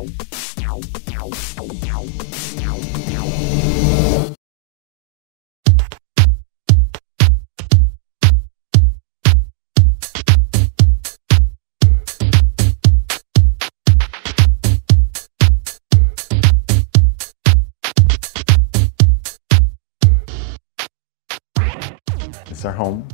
It's our home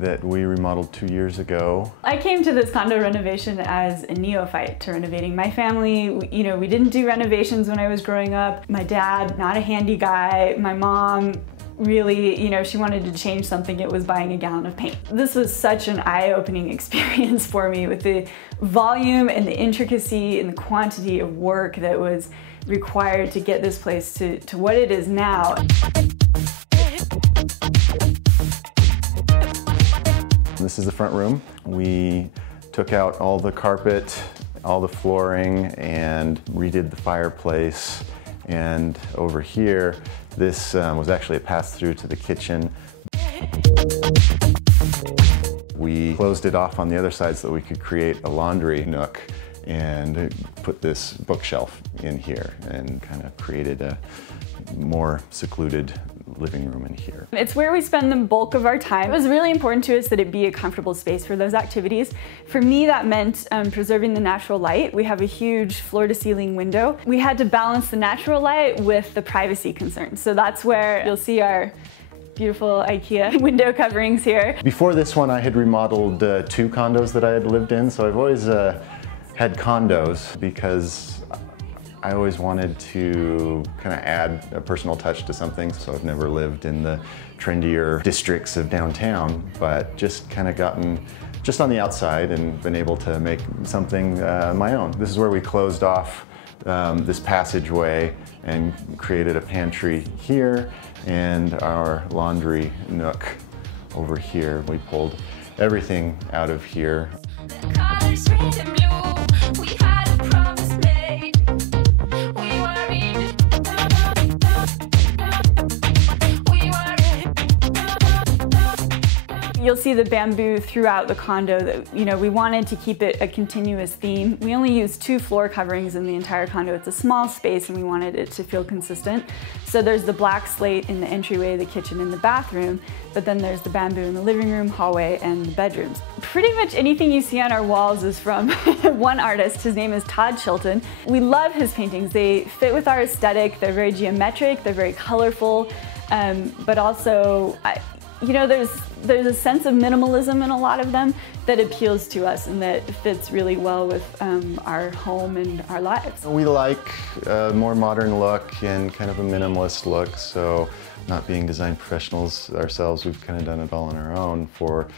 that we remodeled 2 years ago. I came to this condo renovation as a neophyte to renovating. My family, we didn't do renovations when I was growing up. My dad, not a handy guy. My mom, really, she wanted to change something, it was buying a gallon of paint. This was such an eye-opening experience for me with the volume and the intricacy and the quantity of work that was required to get this place to what it is now. This is the front room. We took out all the carpet, all the flooring, and redid the fireplace. And over here, this was actually a pass-through to the kitchen. We closed it off on the other side so that we could create a laundry nook and put this bookshelf in here and kind of created a more secluded living room in here. It's where we spend the bulk of our time. It was really important to us that it be a comfortable space for those activities. For me, that meant preserving the natural light. We have a huge floor-to-ceiling window. We had to balance the natural light with the privacy concerns. So that's where you'll see our beautiful IKEA window coverings here. Before this one, I had remodeled 2 condos that I had lived in, so I've always had condos because I always wanted to kind of add a personal touch to something, so I've never lived in the trendier districts of downtown, but just kind of gotten just on the outside and been able to make something my own. This is where we closed off this passageway and created a pantry here and our laundry nook over here. We pulled everything out of here. You'll see the bamboo throughout the condo. That we wanted to keep it a continuous theme. We only used 2 floor coverings in the entire condo. It's a small space and we wanted it to feel consistent. So there's the black slate in the entryway, the kitchen, and the bathroom, but then there's the bamboo in the living room, hallway, and the bedrooms. Pretty much anything you see on our walls is from one artist. His name is Todd Chilton. We love his paintings. They fit with our aesthetic. They're very geometric, they're very colorful, but also there's a sense of minimalism in a lot of them that appeals to us and that fits really well with our home and our lives. We like a more modern look and kind of a minimalist look, so not being design professionals ourselves, we've kind of done it all on our own for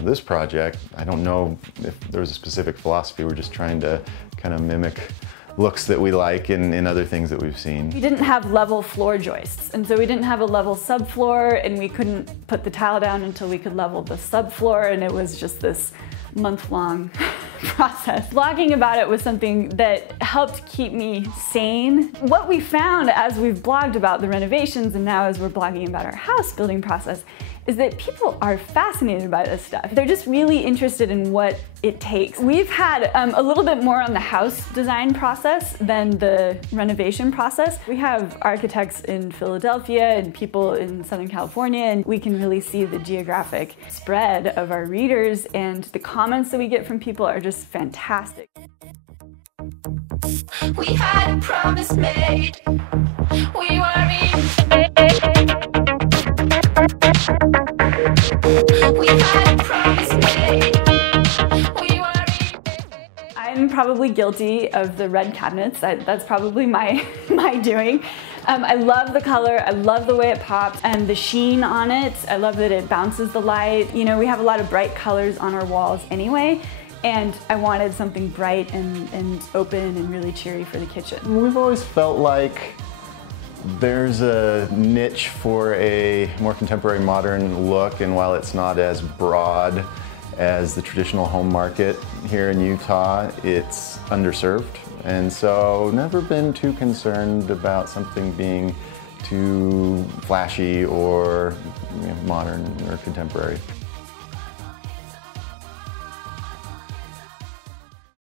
this project. I don't know if there was a specific philosophy, we're just trying to kind of mimic looks that we like in other things that we've seen. We didn't have level floor joists, and so we didn't have a level subfloor, and we couldn't put the tile down until we could level the subfloor, and it was just this month-long process. Blogging about it was something that helped keep me sane. What we found as we've blogged about the renovations and now as we're blogging about our house building process is that people are fascinated by this stuff. They're just really interested in what it takes. We've had a little bit more on the house design process than the renovation process. We have architects in Philadelphia and people in Southern California, and we can really see the geographic spread of our readers, and the comments that we get from people are just fantastic. We had a promise made. We were We had a promise made. I'm probably guilty of the red cabinets. That's probably my doing. I love the color, I love the way it pops and the sheen on it. I love that it bounces the light. We have a lot of bright colors on our walls anyway, and I wanted something bright and open and really cheery for the kitchen. We've always felt like there's a niche for a more contemporary modern look, and while it's not as broad as the traditional home market here in Utah, it's underserved. And so never been too concerned about something being too flashy or modern or contemporary.